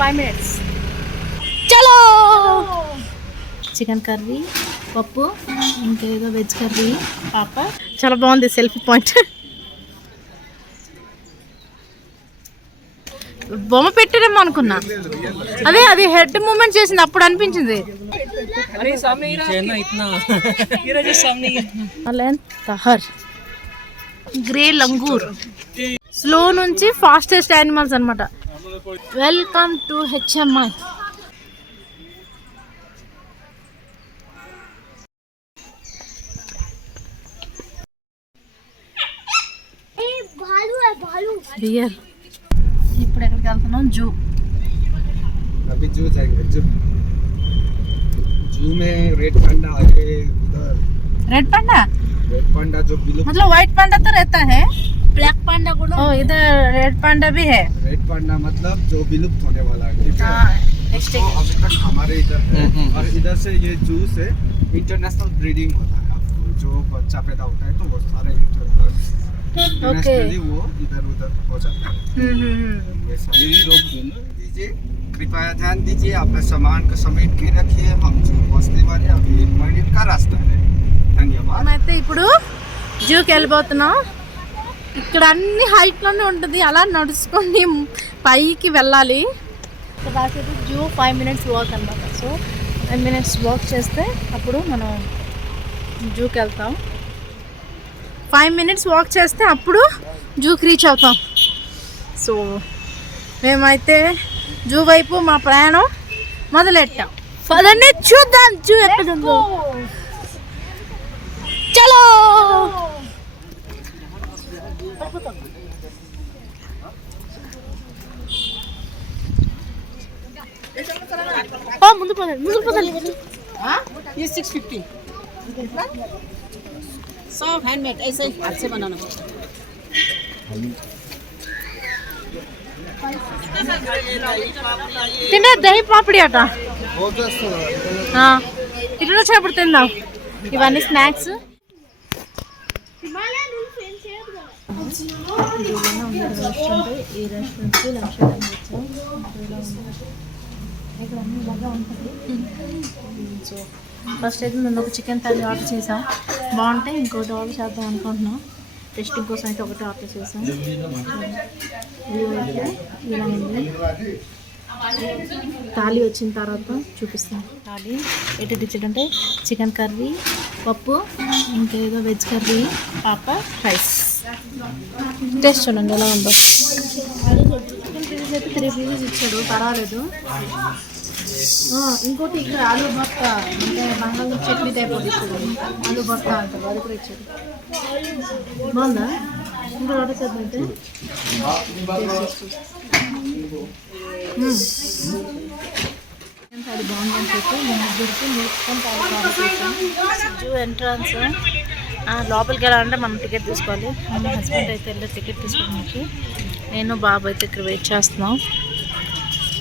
5 minutes. చలో chicken curry, పప్పు, ఇంకేదో వెజ్ కర్రీ, పాప. చాలా బాగుంది సెల్ఫీ పాయింట్. బొమ్మ పెట్టడేమో అనుకున్నా, అదే అది హెడ్ మూమెంట్ చేసింది అప్పుడు అనిపించింది. తహర్ గ్రే లంగూర్, స్లో నుంచి ఫాస్టెస్ట్ యానిమల్స్ అనమాట. Welcome to HMI. బియర్. ఇప్పుడు ఎక్కడికి వెళ్తున్నాం? జూ. अभी जू जाएंगे. जू में रेड पांडा है उधर. Red panda? रेड पांडा जो बिलुप्त, मतलब व्हाइट पांडा तो रहता है, ब्लैक पांडा को ओ इधर रेड पांडा भी है. रेड पांडा मतलब जो विलुप्त होने वाला है, ठीक है. नेक्स्ट तो अभी तक हमारे इधर है और इधर से ये जू से इंटरनेशनल ब्रीडिंग होता है. आपको जो बच्चा पैदा होता है तो वो सारे इंटरनेशनली वो इधर उधर हो जाता है. यही रोक दीजिए, कृपया ध्यान दीजिए. अपने सामान को समेट के रखिए. हम जू पहुंचने वाले अभी 1 मिनट का रास्ता है. ధన్యవాదాలు. అయితే ఇప్పుడు జూకి వెళ్ళిపోతున్నాం. ఇక్కడ అన్ని హైట్లోనే ఉంటుంది, అలా నడుచుకొని పైకి వెళ్ళాలి. కాసేపు జూ 5 minutes వాక్ అనమాట. సో 5 minutes వాక్ చేస్తే అప్పుడు మనం జూకి వెళ్తాం. 5 minutes వాక్ చేస్తే అప్పుడు జూకి రీచ్ అవుతాం. సో మేమైతే జూ వైపు మా ప్రయాణం మొదలెట్టాం. పదండి చూద్దాం జూ ఎక్కడ ఉందో. చలో ముందు పోదాలి. ये 650. सब हैंडमेड, ऐसे ही हाथ से बनाना पड़ता है. తింటే దహి పాపిడి అట. ఇటు వచ్చేప్పుడు తిందాం. ఇవన్నీ స్నాక్స్. ఈ రెస్టారెంట్కి సో ఫస్ట్ అయితే మేము ఒక చికెన్ థాలీ ఆర్డర్ చేసాం. బాగుంటే ఇంకోటి ఆర్డర్ చేద్దాం అనుకుంటున్నాం. టెస్టింగ్ కోసం అయితే ఒకటి ఆర్డర్ చేసాం. ఇలా ఉంది. థాలీ వచ్చిన తర్వాత చూపిస్తాం. థాలీ ఎటు తెచ్చాడంటే చికెన్ కర్రీ, పప్పు, ఇంకేదో వెజ్ కర్రీ, పాప, రైస్. టేస్ట్ చూడండి ఎలా ఉందో. చికెన్ పీసెస్ అయితే 3 pieces ఇచ్చాడు, పర్వాలేదు. ఇంకోటి ఇక్కడ ఆలూ భర్త అంటే బంగాళదుంప చట్నీ టైప్ ఒకటి ఇచ్చాడు. ఆలూ భర్త అంటారు, అది కూడా ఇచ్చాడు. బాగుందా? ఇంకా ఆర్డర్ చేద్దామంటే అది బాగుందని చెప్పి మేము ముగ్గురికి నేర్చుకొని జూ ఎంట్రన్స్. లోపలికి వెళ్ళాలంటే మనం టికెట్ తీసుకోవాలి. మా హస్బెండ్ అయితే వెళ్ళి టికెట్ తీసుకోవడానికి, నేను బాబు అయితే ఇక్కడ వెయిట్ చేస్తున్నాం.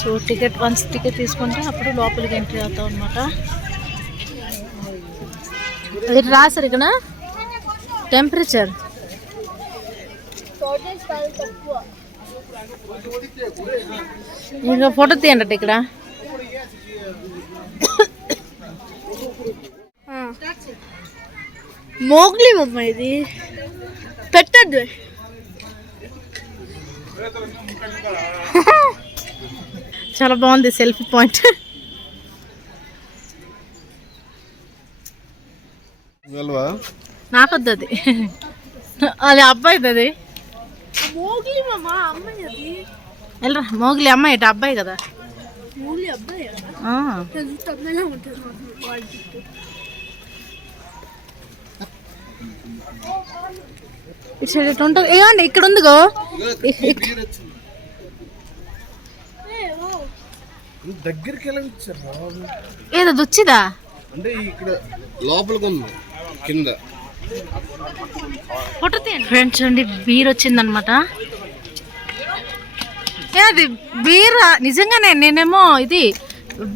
సో వన్స్ టికెట్ తీసుకుంటే అప్పుడు లోపలికి ఎంట్రీ అవుతాం అనమాట. అది రాసారు ఇక్కడ టెంపరేచర్. ఇంకా ఫోటో తీయండి ఇక్కడ. మోగ్లీ బొమ్మ ఇది పెట్టద్దు. చాలా బాగుంది సెల్ఫీ పాయింట్. నాకొద్దు అది, అది అబ్బాయిది. అది వెళ్ళరా. మోగ్లీ అమ్మాయి అట, అబ్బాయి కదా. ఇటు సైడ్ ఎట్లా ఉంటుంది ఏమండి? ఇక్కడ ఉందిగో. దగ్గరికి ఏదో వచ్చిదా అంటే ఇక్కడ లోపలికి ఉంది కింద. ఫోటో తీయండి ఫ్రెండ్స్. అండి బీర్ వచ్చిందనమాట. అది బీర్ నిజంగానే. నేనేమో ఇది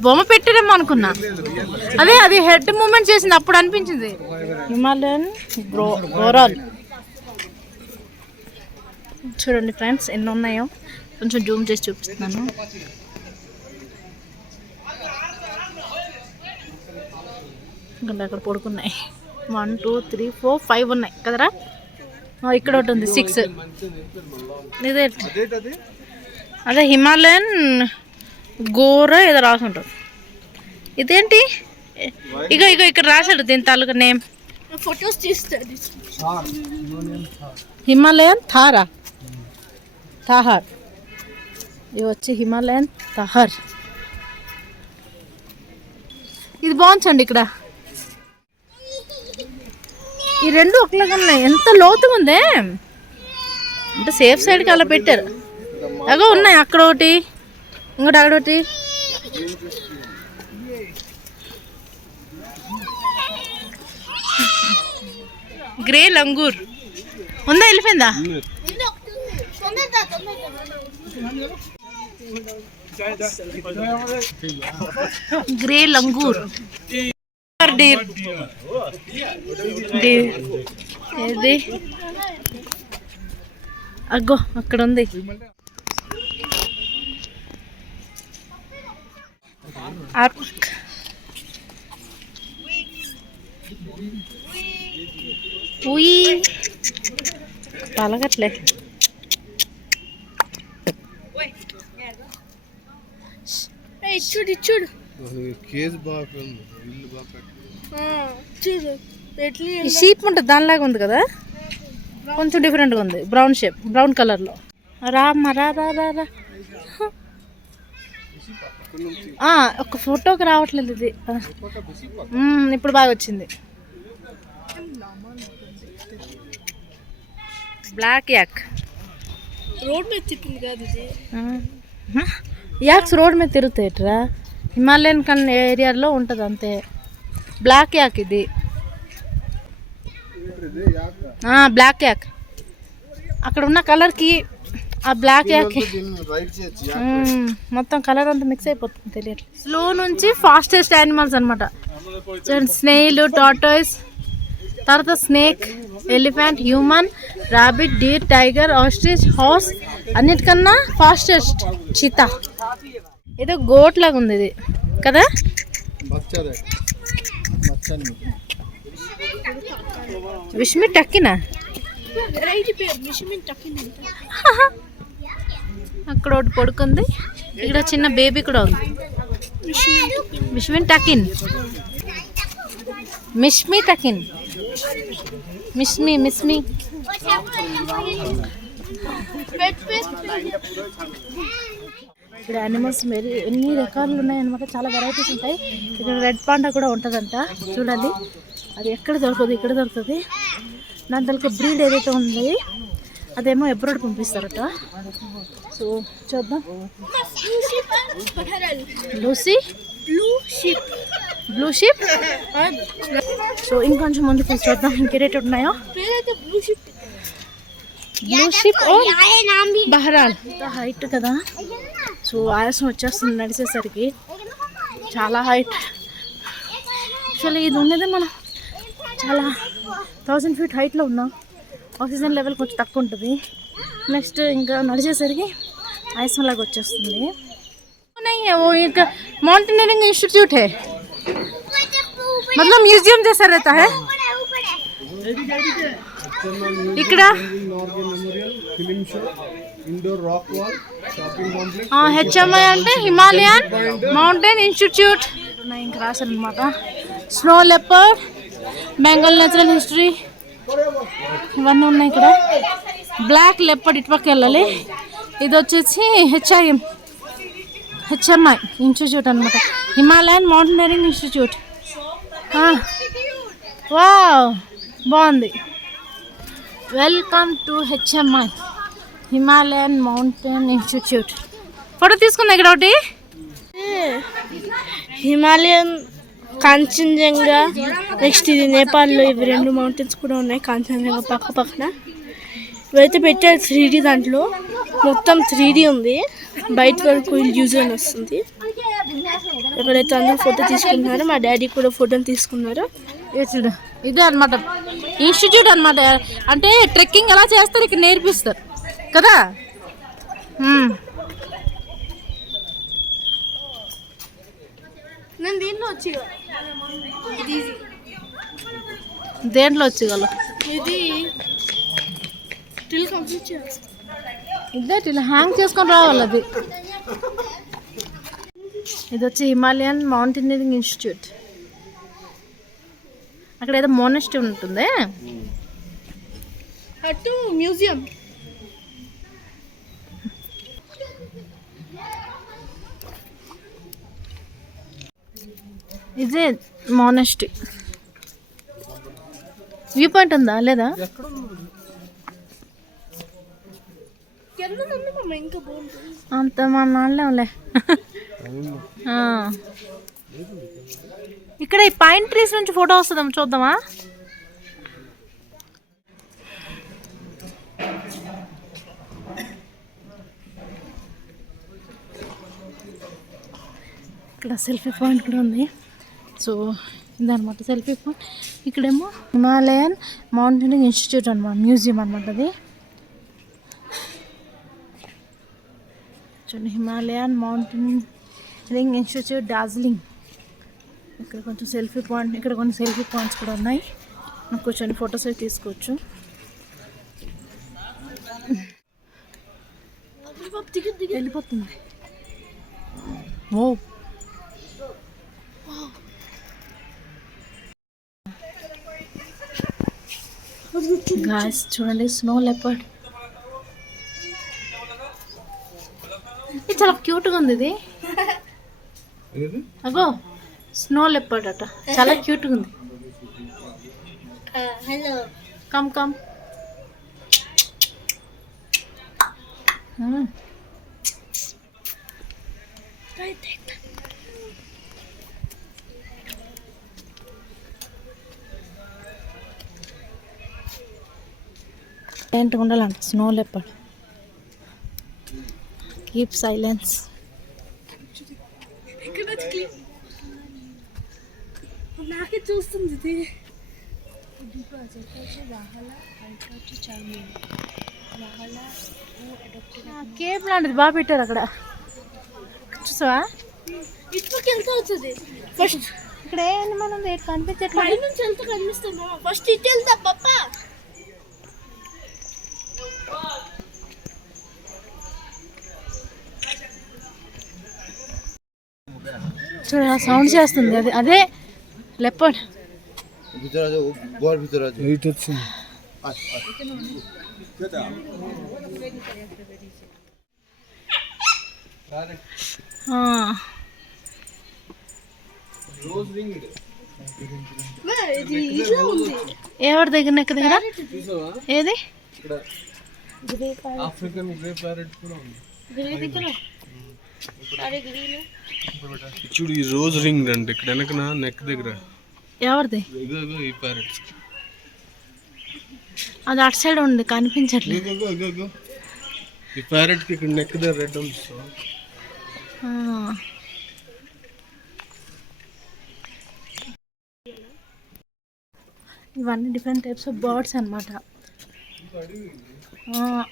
బొమ్మ పెట్టడేమో అనుకున్నా, అదే అది హెడ్ మూమెంట్ చేసింది అప్పుడు అనిపించింది. హిమాలయన్ ఓవరాల్ చూడండి ఫ్రెండ్స్ ఎన్ని ఉన్నాయో. కొంచెం జూమ్ చేసి చూపిస్తున్నాను. ఇంకా అక్కడ పడుకున్నాయి 1 2 3 4 5 ఉన్నాయి కదరా. ఇక్కడ ఒకటి ఉంది 6. ఇదే అదే హిమాలయన్ గోరా ఏదో రాసి ఉంటుంది. ఇదేంటి ఇగో ఇగో ఇక్కడ రాశాడు దీని తాలూకా నేమ్. ఫొటోస్ తీస్తాడు. హిమాలయన్ థార్. ఇవి వచ్చి హిమాలయన్ థార్. ఇది బాగుంచండి. ఇక్కడ ఈ రెండు ఒకలాగా ఉన్నాయి. ఎంత లోతుగా ఉందే అంటే సేఫ్ సైడ్కి అలా పెట్టారు. అగో ఉన్నాయి అక్కడ ఒకటి, ఇంకోటి అక్కడ ఒకటి. గ్రే లంగూర్ ఉందా, వెళ్ళిపోయిందా? గ్రే లంగూర్ ఏది అగ్గో అక్కడ ఉంది. ఆర్క్ పలగట్లే. చూడు చూడు ఈ షీప్ ఉంటుంది దానిలాగా ఉంది కదా, కొంచెం డిఫరెంట్గా ఉంది. బ్రౌన్ షేప్, బ్రౌన్ కలర్లో. రామ్మా రా రా రా రా. ఒక ఫోటోకి రావట్లేదు ఇది. ఇప్పుడు బాగా వచ్చింది. బ్లాక్ యాక్ రోడ్ మీద తిప్పింది కాదు ఇది. యాక్స్ రోడ్ మీద తిరుగుతాయిట్రా, హిమాలయన్ కన్నా ఏరియాలో ఉంటుంది అంతే. బ్లాక్ యాక్ ఇది. బ్లాక్ యాక్ అక్కడ ఉన్న కలర్కి ఆ బ్లాక్ యాక్ మొత్తం కలర్ అంతా మిక్స్ అయిపోతుంది, తెలియట్లేదు. స్లో నుంచి ఫాస్టెస్ట్ యానిమల్స్ అనమాట. స్నేయిల్, టార్టాయిస్, తర్వాత snake, elephant, human, rabbit, deer, tiger, ostrich, horse, అన్నిటికన్నా ఫాస్టెస్ట్ చీతా. ఏదో గోట్ లాగా ఉంది ఇది కదా. విష్మి టక్కినా అక్కడ ఒకటి పడుకుంది. ఇక్కడ చిన్న బేబీ కూడా ఉంది. విష్మిన్ టకిన్, మిష్మి టకిన్, మిస్మి. ఇక్కడ యానిమల్స్ ఎన్ని రకాలు ఉన్నాయన్నమాట, చాలా వెరైటీస్ ఉంటాయి. ఇక్కడ రెడ్ పాండా కూడా ఉంటుందంట, చూడండి. అది ఎక్కడ దొరుకుతుంది, ఇక్కడ దొరుకుతుంది. దాని తలక బ్రీడ్ ఏదైతే ఉంది అదేమో అబ్రాడ్ పంపిస్తారట. సో చూద్దాం. Blue ship. సో ఇంకొంచెం ముందుకు చూద్దాం ఇంకేరేట్ ఉన్నాయో. బ్లూ షిప్ బహరాల్ హైట్ కదా. సో ఆయాసం వచ్చేస్తుంది నడిచేసరికి, చాలా హైట్. యాక్చువల్లీ ఇది ఉన్నది మనం చాలా 1000 feet హైట్లో ఉన్నాం. ఆక్సిజన్ లెవెల్ కొంచెం తక్కువ ఉంటుంది. నెక్స్ట్ ఇంకా నడిచేసరికి ఆయాసం లాగా వచ్చేస్తుంది. माउंटेनियरिंग इंस्टीट्यूट है, मतलब म्यूजियम जैसा रहता है. ఇక్కడ హెచ్ఎంఐ అంటే హిమాలయన్ మౌంటైన్ ఇన్స్టిట్యూట్. ఇంకా రాశారనమాట. Snow leopard, Bengal natural history, ఇవన్నీ ఉన్నాయి ఇక్కడ. బ్లాక్ లెపర్డ్ ఇటుపక్క వెళ్ళాలి. ఇది వచ్చేసి హెచ్ఎంఐ ఇన్స్టిట్యూట్ అనమాట, హిమాలయన్ మౌంటైనరింగ్ ఇన్స్టిట్యూట్. వావ్ బాగుంది. Welcome to HMI Himalayan mountain institute. Photo తీసుకున్నా ఇక్కడ ఒకటి. హిమాలయన్ కాంచన్జంగా, నెక్స్ట్ ఇది నేపాల్లో. ఇవి 2 మౌంటైన్స్ కూడా ఉన్నాయి కాంచన్జంగా పక్క పక్కన. ఇవైతే పెట్టారు 3D, దాంట్లో మొత్తం 3D ఉంది. బయట వరకు యూజ్ అని వస్తుంది. ఎక్కడైతే అందరూ ఫోటో తీసుకున్నారో, మా డాడీ కూడా ఫోటోని తీసుకున్నారు. ఇదే అనమాట ఇన్స్టిట్యూట్ అనమాట. అంటే ట్రెక్కింగ్ ఎలా చేస్తారు ఇక్కడ నేర్పిస్తారు కదా. నేను దీంట్లో వచ్చి దేంట్లో వచ్చేగలవు? ఇది టిల్ కంప్లీట్ చేయాలి. ఇదే ఇలా హ్యాంగ్ చేసుకొని రావాలి. అది ఇది వచ్చి హిమాలయన్ మౌంటైనరింగ్ ఇన్స్టిట్యూట్. అక్కడ ఏదో మోనస్ట్రీ ఉంటుంది. అటు మ్యూజియం. ఇదే మోనస్ట్రీ. వ్యూ పాయింట్ ఉందా లేదా? ఇంకా బాగుంటుంది. అంత మన నాళ్ళేలే. ఇక్కడ ఈ పైన్ ట్రీస్ నుంచి ఫోటో వస్తుందా చూద్దామా? ఇక్కడ సెల్ఫీ పాయింట్ కూడా ఉంది. సో ఇదనమాట సెల్ఫీ పాయింట్. ఇక్కడేమో హిమాలయన్ మౌంటైనింగ్ ఇన్స్టిట్యూట్ అనమాట, మ్యూజియం అనమాట అది. చూడండి, హిమాలయన్ మౌంటైనింగ్ ఇన్స్టిట్యూట్ డార్జిలింగ్. ఇక్కడ కొంచెం సెల్ఫీ పాయింట్, ఇక్కడ కొన్ని సెల్ఫీ పాయింట్స్ కూడా ఉన్నాయి. కూర్చొని ఫొటోస్ అవి తీసుకోవచ్చు. వెళ్ళిపోతుంది. ఓ గాయ్స్ చూడండి, స్నో లెపర్డ్. ఇది చాలా క్యూట్గా ఉంది. ఇది అగో స్నో లెపర్డ్ అట, చాలా క్యూట్గా ఉంది. Hello, come come. ఏంటి ఉండాలంట స్నో లెపర్డ్. Keep silence. నాకే చూస్తుంది ఇది. కేప్ లాంటిది బాగా పెట్టారు అక్కడ, చూసావా? ఇటుపక్క వెళ్తా వచ్చేది. ఫస్ట్ ఇక్కడ ఏంటి మనం కనిపించట్లేదు. నుంచి వెళ్తా కనిపిస్తున్నా. ఫస్ట్ ఇటు వెళ్తా పప్ప. చూడ సౌండ్ చేస్తుంది. అది అదే లెపర్డ్. ఎవరి దగ్గర నెక్క దగ్గర ఏది? చూడు, ఈ రోజ్ రింగ్ అంటే ఇక్కడ వెనక నెక్ దగ్గర. ఎవరిది? ఈ ప్యారెట్ అది అటు సైడ్ ఉంది, కనిపించట్లేదు. ఈ ప్యారెట్ కి ఇక్కడ నెక్ దగ్గర రెడ్ ఉంది. ఇవన్నీ డిఫరెంట్ టైప్స్ ఆఫ్ బర్డ్స్ అనమాట.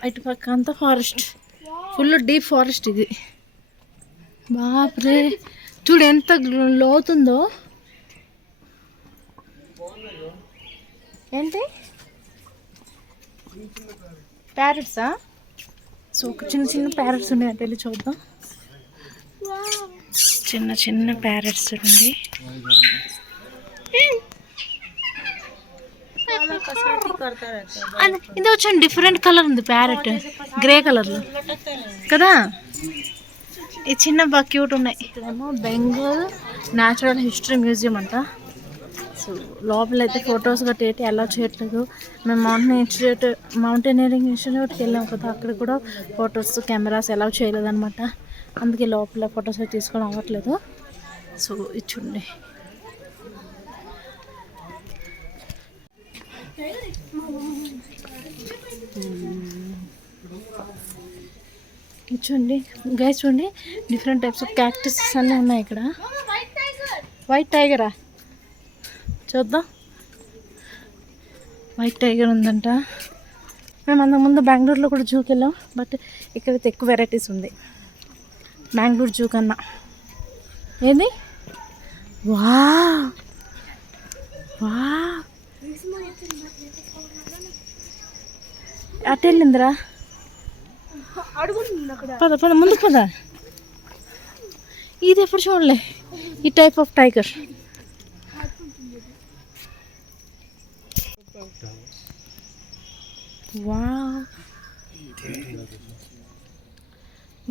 ఇటు పక్క అంతా ఫారెస్ట్, ఫుల్ డీప్ ఫారెస్ట్ ఇది. బాప్రే, చూడు ఎంత లోతుందో. ఏంటి ప్యారెట్సా? సో ఒక చిన్న చిన్న ప్యారెట్స్ ఉన్నాయి, వెళ్ళి చూద్దాం. చిన్న చిన్న ప్యారెట్స్ ఉంది. ఇది వచ్చి డిఫరెంట్ కలర్ ఉంది ప్యారెట్, గ్రే కలర్లో కదా. ఈ చిన్న బాగా క్యూట్ ఉన్నాయి. ఇక్కడేమో బెంగాల్ న్యాచురల్ హిస్టరీ మ్యూజియం అంట. సో లోపల అయితే ఫొటోస్ గట్టి అలా చేయట్లేదు. మేము మౌంటైనరింగ్ ఇన్స్టిట్యూట్కి వెళ్ళాం కదా, అక్కడ కూడా ఫొటోస్ కెమెరాస్ అలౌ చేయలేదు అనమాట. అందుకే లోపల ఫొటోస్ తీసుకోవడం అవ్వట్లేదు. సో ఇది చూడండి, చూడండి గైస్, చూడండి డిఫరెంట్ టైప్స్ ఆఫ్ క్యాక్టస్ అన్నీ ఉన్నాయి ఇక్కడ. వైట్ టైగరా? చూద్దాం. వైట్ టైగర్ ఉందంట. మేము అంతకుముందు బెంగళూరులో కూడా జూకి వెళ్ళాం, బట్ ఇక్కడైతే ఎక్కువ వెరైటీస్ ఉంది బెంగళూరు జూ కన్నా. ఏంది? వా వా అటు వెళ్ళిందిరా. పద పద ముందుకు పద. ఇది ఎప్పుడు చూడలే ఈ type of tiger. Wow,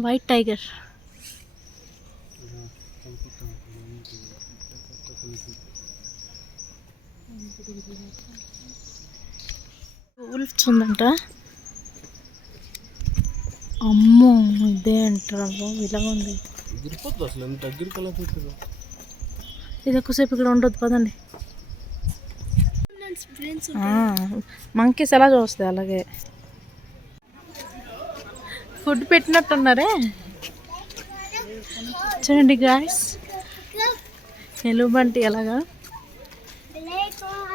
white tiger. Wolves ఉందంట. అమ్మో ఇదే అంటారా బాబు, ఇలాగ ఉంది. ఇది ఎక్కువసేపు ఇక్కడ ఉండొద్దు, పదండి. మంకీస్ ఎలా చూస్తాయి అలాగే. ఫుడ్ పెట్టినట్టున్నారే చూడండి గాయ్స్. ఎలుగుబంటి ఎలాగా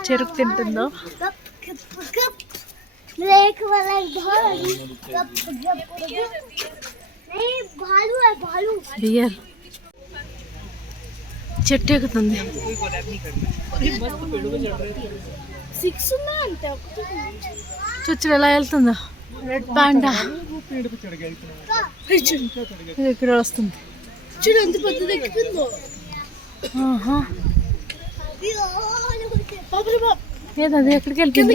చెరుకు తింటుందో. బియర్ చెట్టు ఎక్కుతుంది. చూచ్చు ఎలా వెళ్తుందో. రెడ్ పాండా ఇక్కడ వస్తుంది. చూడు ఎంత పెద్దది ఎక్కుతుందో. ఏదది ఎక్కడికి వెళ్తుంది?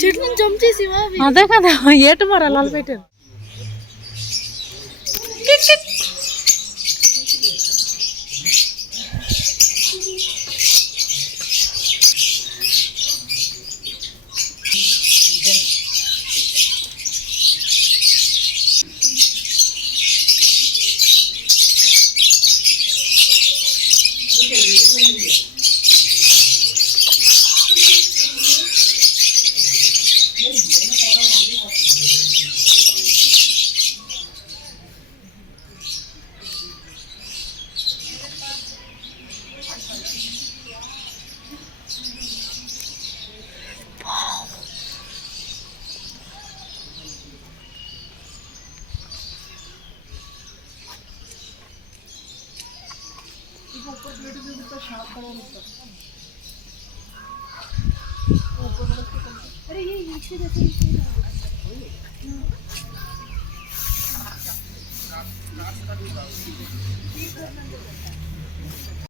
చెట్లను జంప్ చేసి అదే కదా ఏటు మరి అలా పెట్టారు. अरे ये